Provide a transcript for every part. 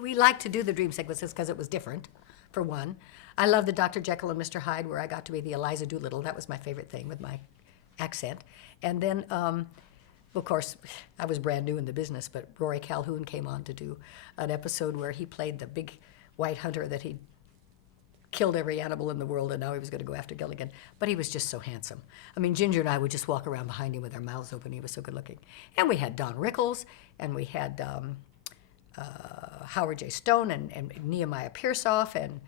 We liked to do the dream sequences because it was different, for one. I loved the Dr. Jekyll and Mr. Hyde, where I got to be the Eliza Doolittle. That was my favorite thing with my accent. And then, of course, I was brand new in the business, but Rory Calhoun came on to do an episode where he played the big white hunter that he killed every animal in the world, and now he was going to go after Gilligan. But he was just so handsome. I mean, Ginger and I would just walk around behind him with our mouths open. He was so good looking. And we had Don Rickles, and we had Howard J. Stone, and Nehemiah Pearsoff, and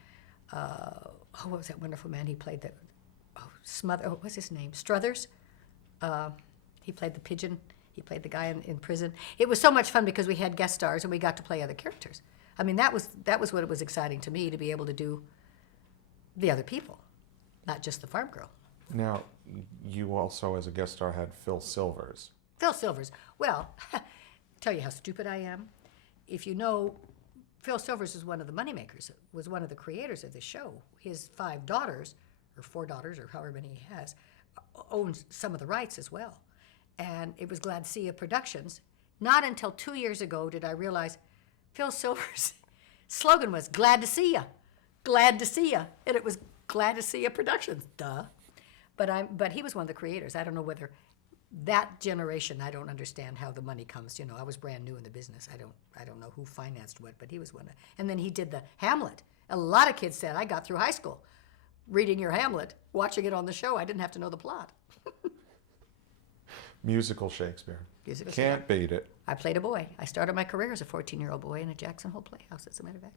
what was that wonderful man? He played the what was his name? Struthers. He played the pigeon. He played the guy in prison. It was so much fun because we had guest stars and we got to play other characters. I mean, that was what it was exciting to me, to be able to do the other people, not just the farm girl. Now, you also, as a guest star, had Phil Silvers. Phil Silvers. Well, tell you how stupid I am. If you know, Phil Silvers is one of the moneymakers, was one of the creators of the show. His 5 daughters, or 4 daughters, or however many he has, owns some of the rights as well. And it was Gladcia Productions. Not until 2 years ago did I realize Phil Silvers' slogan was, "Glad to see ya, glad to see ya," and it was Glad to See Ya Productions, duh. But he was one of the creators. I don't know whether that generation, I don't understand how the money comes. You know, I was brand new in the business. I don't know who financed what, but he was one of, and then he did the Hamlet. A lot of kids said, I got through high school reading your Hamlet, watching it on the show. I didn't have to know the plot. Musical Shakespeare. Musical Can't beat it. I played a boy. I started my career as a 14-year-old boy in a Jackson Hole Playhouse, as a matter of fact.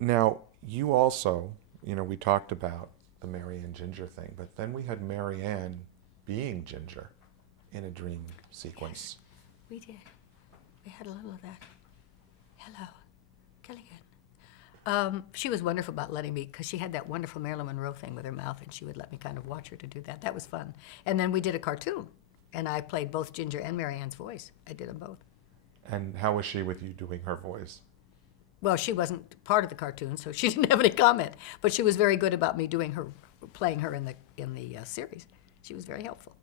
Now, you also, you know, we talked about the Mary and Ginger thing, but then we had Mary Ann being Ginger in a dream sequence. Yes, we did. We had a little of that. Hello, Gilligan. She was wonderful about letting me, because she had that wonderful Marilyn Monroe thing with her mouth, and she would let me kind of watch her to do that. That was fun. And then we did a cartoon, and I played both Ginger and Mary Ann's voice. I did them both. And how was she with you doing her voice? Well, she wasn't part of the cartoon, so she didn't have any comment. But she was very good about me playing her in the series. She was very helpful.